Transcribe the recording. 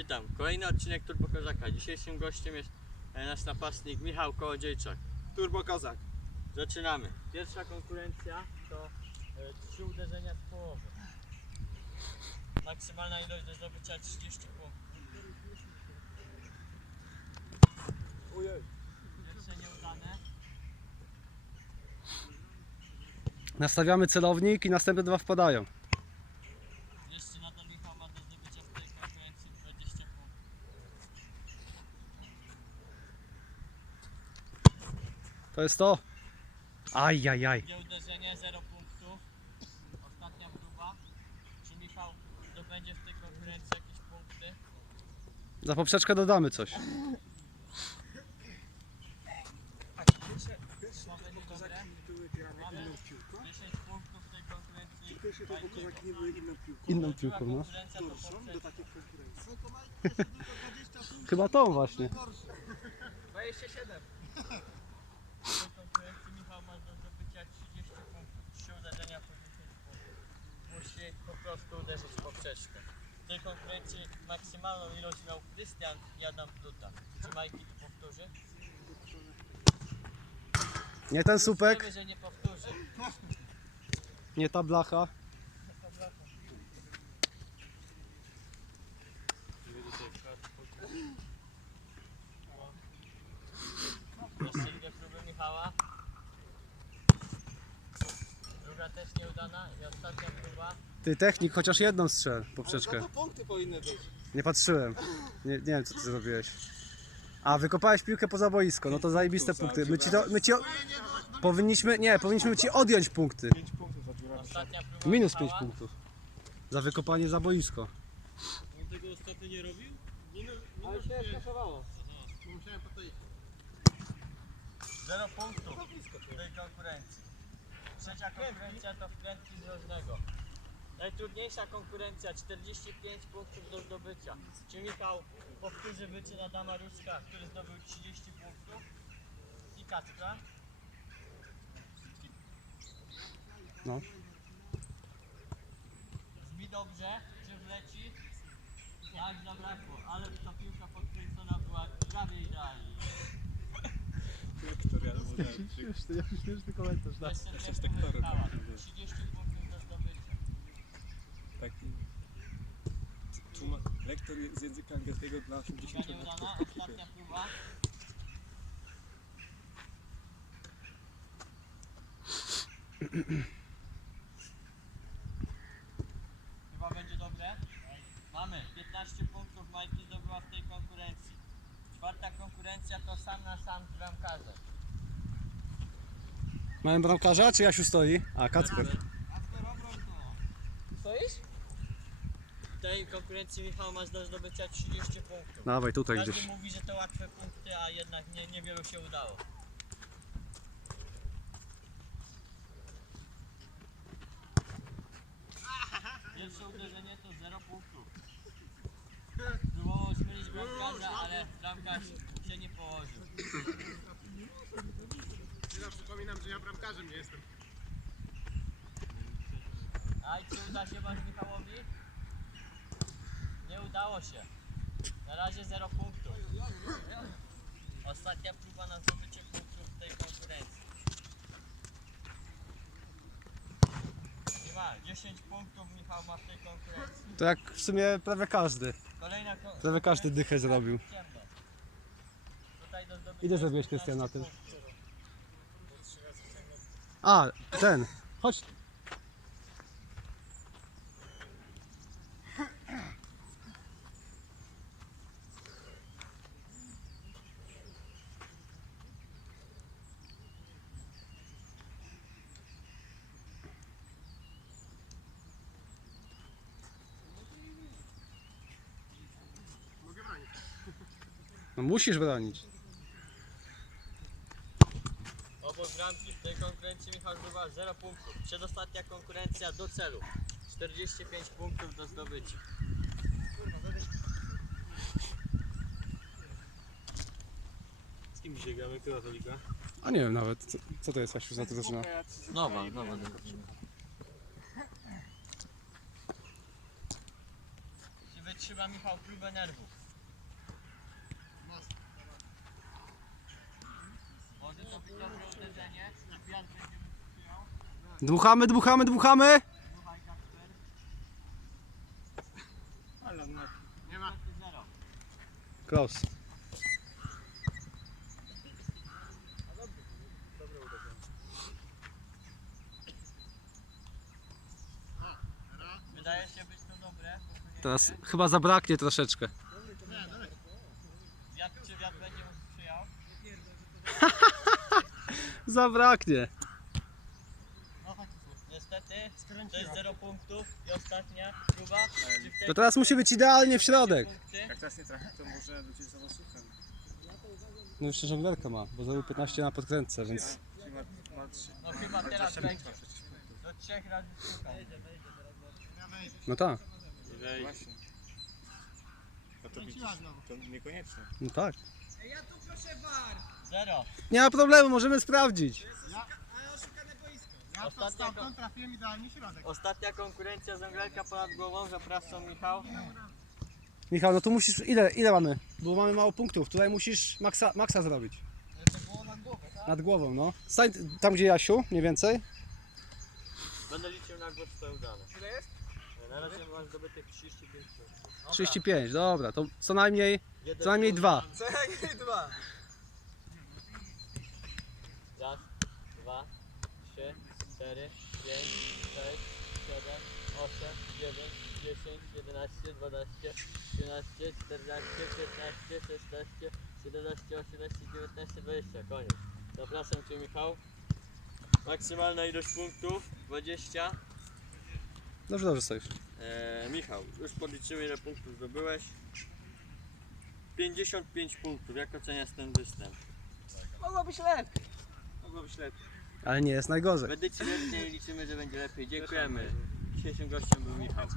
Witam, kolejny odcinek Turbo Kozaka. Dzisiejszym gościem jest e, nasz napastnik Michał Kołodziejczak. Turbo Kozak. Zaczynamy. Pierwsza konkurencja to e, trzy uderzenia z połowy. Maksymalna ilość do zdobycia 30 punktów. Pierwsze nieudane. Nastawiamy celownik i następne dwa wpadają. Jeszcze nadal Michał ma do zdobycia w tej konkurencji 20 punktów. To jest to. Ajajaj. Drugie uderzenie 0 punktów. Ostatnia próba. Czy Michał zdobędzie w tej konkurencji jakieś punkty? Za poprzeczkę dodamy coś. Mamy Turbo dobre. Kozaki były grane Mamy. inną piłką. 10 punktów w tej konkurencji. Pierwsze Turbo Kozaki nie były inną piłką. Inną piłką, no. Konkurencja to do konkurencji. Chyba tą właśnie. 27. W tej konkurencji Michał ma do zdobycia 30 punktów. 3 uderzenia po 10 punktów. Musi po prostu uderzyć w poprzeczkę. W tej konkurencji maksymalną ilość miał Krystian i Adam Pluta. Czy Majki to powtórzy? Nie ten supek, Wiemy, że nie powtórzy. nie ta blacha. Jeszcze dwie próby Michała. Druga też nieudana i ostatnia próba. Ty technik, chociaż jedną strzel Ale poprzeczkę. za to punkty powinny być. Nie patrzyłem. Nie, nie wiem co ty zrobiłeś. A, wykopałeś piłkę poza boisko, no to zajebiste punkty. My ci, to, my ci o... Powinniśmy, nie, powinniśmy ci odjąć punkty. 5 punktów za dziurami. Ostatnia próba Minus Michała. 5 punktów. Za wykopanie za boisko. On tego ostatnio nie robił? Ale się skasowało. Zero punktów w tej konkurencji. Trzecia konkurencja to wkrętki z rożnego. Najtrudniejsza konkurencja, 45 punktów do zdobycia. Czy Michał powtórzy bycie Adama Ruska, który zdobył 30 punktów? I Kacpra? No. Brzmi dobrze, czy wleci? Tak, zabrakło, ale ta piłka podkręcona była prawie idealnie. Lektor, ja model. Śmieszny, śmieszny komentarz, Jeszcze dwie z tektorem Michała. tam był. 30 punktów do zdobycia. Taki... Tłuma- Lektor z języka angielskiego dla Druga 80 nieudana, ostatnia próba. Chyba będzie dobre. Mamy 15 punktów Majki zdobyła w tej konkurencji. Czwarta konkurencja to sam na sam z bramkarzem. Mamy bramkarza, czy Jasiu stoi? A, Kacper. Stoisz? W tej konkurencji Michał ma do zdobycia 30 punktów. Dawaj, tutaj Każdy gdzieś. mówi, że to łatwe punkty, a jednak nie, niewielu się udało. Pierwsze uderzenie to 0 punktów. Próbował śmielić bramkarza, ale bramkarz się nie położył. Ja przypominam, że ja bramkarzem nie jestem. A i czy uda się Wam Michałowi? Nie udało się. Na razie 0 punktów. Ostatnia próba na zdobycie punktów w tej konkurencji. I ma 10 punktów Michał ma w tej konkurencji. To jak w sumie prawie każdy. Kolejna kon- Prawie każdy dychę zrobił. ciemno. Tutaj do zdobycia Ile zrobiłeś, 15 Krystian, na tym? punktów. A, ten. Chodź. No musisz bronić. Bramki w tej konkurencji Michał zdobywa 0 punktów. Przedostatnia konkurencja do celu. 45 punktów do zdobycia. Z kim dzisiaj gramy? Która to liga? A nie wiem nawet, co, co to jest Jasiu za to zaczyna. Nowa, nowa. Czy wytrzyma Michał, próbę nerwów. Może to być dobre uderzenie. Wiatr będzie przyjął. Dmuchamy, dmuchamy, dmuchamy. Słuchaj Kasper. Ale. Nie ma. Cross. Wydaje się być to dobre. Teraz chyba zabraknie troszeczkę. Zabraknie. Niestety, to jest 0 punktów i ostatnia próba. Czy w tej To teraz musi być idealnie w środek. punkty? Jak teraz nie trafi, to może do ciebie zobaczyć. No jeszcze żonglerka ma, bo zrobił 15 na podkrętce, więc... Ma, trzy. No chyba teraz 25 będzie. Do trzech razy sztuka. No tak, Właśnie. No to widzisz, to niekoniecznie. no tak. Zero. Nie ma problemu, możemy sprawdzić. Ostatnia, kon- trafiłem idealnie środek. ostatnia konkurencja żonglerka ponad głową. Zapraszam Michał. Michał, no tu musisz... Ile, ile mamy? Bo mamy mało punktów. Tutaj musisz maksa, maksa zrobić. To było na głowę, tak? Nad głową, no. Stań tam, gdzie Jasiu, mniej więcej. Będę liczył na głos to udane. Ile jest? Na razie masz zdobytych 35 punktów. Dobra. 35, dobra, to co najmniej, Jeden co najmniej dwa. Co jak dwa? Raz, dwa, trzy, cztery, pięć, sześć, siedem, osiem, dziewięć, dziesięć, jedenaście, dwanaście, trzynaście, czternaście, piętnaście, szesnaście, siedemnaście, osiemnaście, dziewiętnaście, dwadzieścia. Koniec. Zapraszam Cię Michał. Maksymalna ilość punktów 20. Dobrze, dobrze stoisz. Eee, Michał, już podliczymy ile punktów zdobyłeś. 55 punktów. Jak oceniasz ten występ? Mogło być lepiej. Mogło być lepiej. Ale nie jest najgorzej. W edycji letniej liczymy, że będzie lepiej. Dziękujemy. Dzisiejszym gościem był Michał.